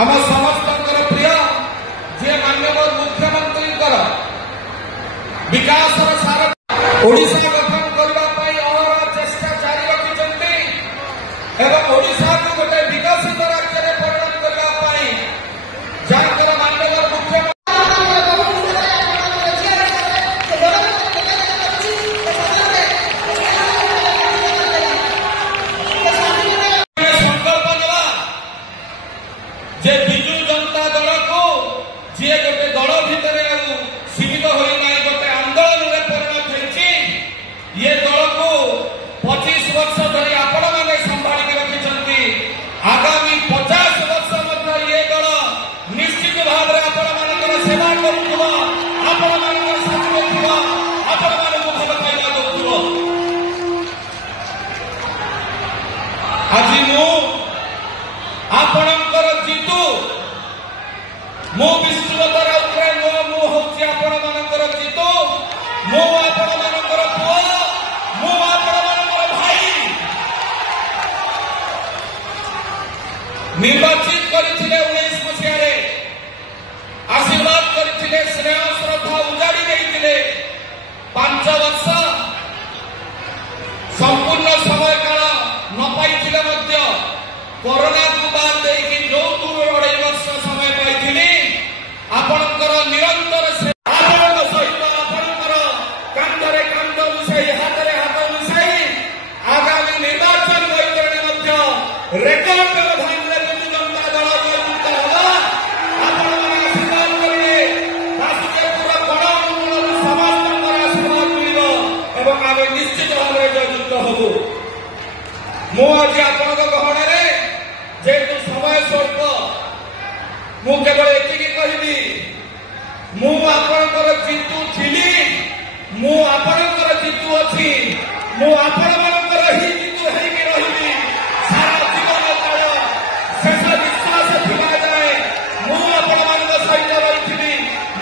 आम समस्त प्रिय जी माननीय मुख्यमंत्री विकास सार ओडिशा गठन करने अहर चेष्टा जारी रखिंट एवं ओडिशा को गोटे विकसित राज्य में परिणत करने जहाँ माननीय मुख्यमंत्री जे बिजु जनता दल को जी गोटे दल भितर सीमित होना गोटे आंदोलन में परिणत होती ये दल को 25 वर्ष धरी आपण मैंने संभाल रखिंट आगामी 50 वर्ष मध्य ये दल निश्चित भाव में आपण मान सेवा करुव आपण मान साथी रखा आपण मान भल पाइबा करुव आज आपणकर जीतु मु विष्णुदत्त राउतराय मु हूँ आपण मानकर जीतु मु आपण मानकर पुओ मु आपण मानकर भाई निर्वाचित करथिले 19 मसीह आशीर्वाद करथिले स्नेह श्रद्धा उजाड़ी देथिले 5 वर्ष संपूर्ण समय काल न पाइथिले मध्य कोरोना को बाद देखी जो दूर 2.5 वर्ष समय पाई आपणकर निरंतर सहित आपणकर कांधरे कांध मिसाई हाथरे हाथ मिसाई आगामी निर्वाचन वैतरणी रेकर्ड व्यवधान में बिजु जनता दल जययुक्त होगा आपण आशीर्वाद करेंगे बासुदेवपुर गणमंडल समस्त आशीर्वाद मिल एवं आम निश्चित भाव में जययुक्त हबु मु आज आपण गहन जेहेतु समय स्वल्प मु केवल एतिकी कहबी मु आपणकर जीतु थिली मु आपणकर जीतु अछि मु आपण मानकर ही जीतु हेकी रहिबी सारा जीवन काल शेष विश्वास थिबा जाए मु आपण मानक सहित रहिथिबी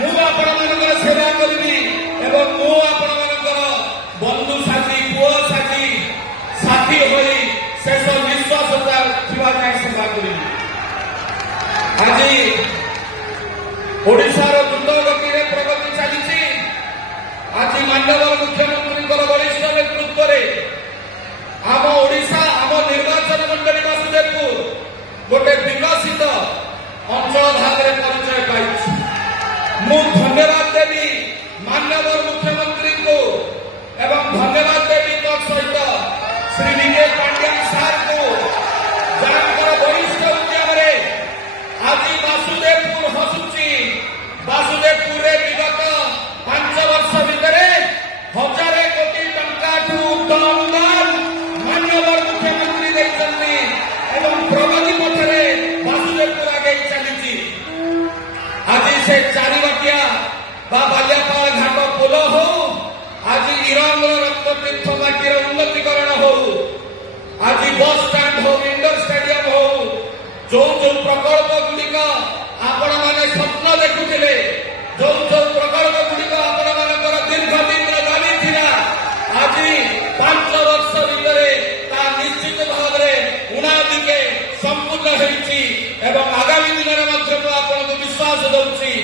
मु आपण मानकर सेवा करबी एवं मु आपण मानकर बंधु साथी पुओ साथी साथी होई शेष विश्वास थिबा जाए सेवा करबी आज ओडिशार द्रुत गति में प्रगति चली आज माननीय मुख्यमंत्री वरिष्ठ नेतृत्व में आम ओडिशा आम निर्वाचन मंडली वासुदेवपुर गोटे विकसित अंचल भाव में परिचय पाई मु धन्यवाद देवी माननीय मुख्यमंत्री को एवं धन्यवाद देवी सहित श्री विजय पांड्या सार को जहाँ वरिष्ठ उद्यम आज वासुदेवपुर हसुची वासुदेवपुर विगत 5 वर्ष भितर 1000 कोटी टंका अनुदान माननीय मुख्यमंत्री देते एवं प्रगति पथरे वासुदेवपुर आगे चली आज से 4 बटिया बालियापाल घाट पोल हो आज इरंग रक्ततीर्थ माटीर उन्नतीकरण हो आज बस स्टाण्ड हो इंडोर स्टेडियम हो जो जो प्रकल्प गुड़िक आपण मैंने स्वप्न देखुले जो जो प्रकल्प गुड़िक आपण मानकर दीर्घ दिन दाबी थिला आज 5 वर्ष भितर निश्चित भाव में उणादिके संपूर्ण होती एवं आगामी दिन में आपको विश्वास दूसरी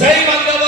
से माध्यम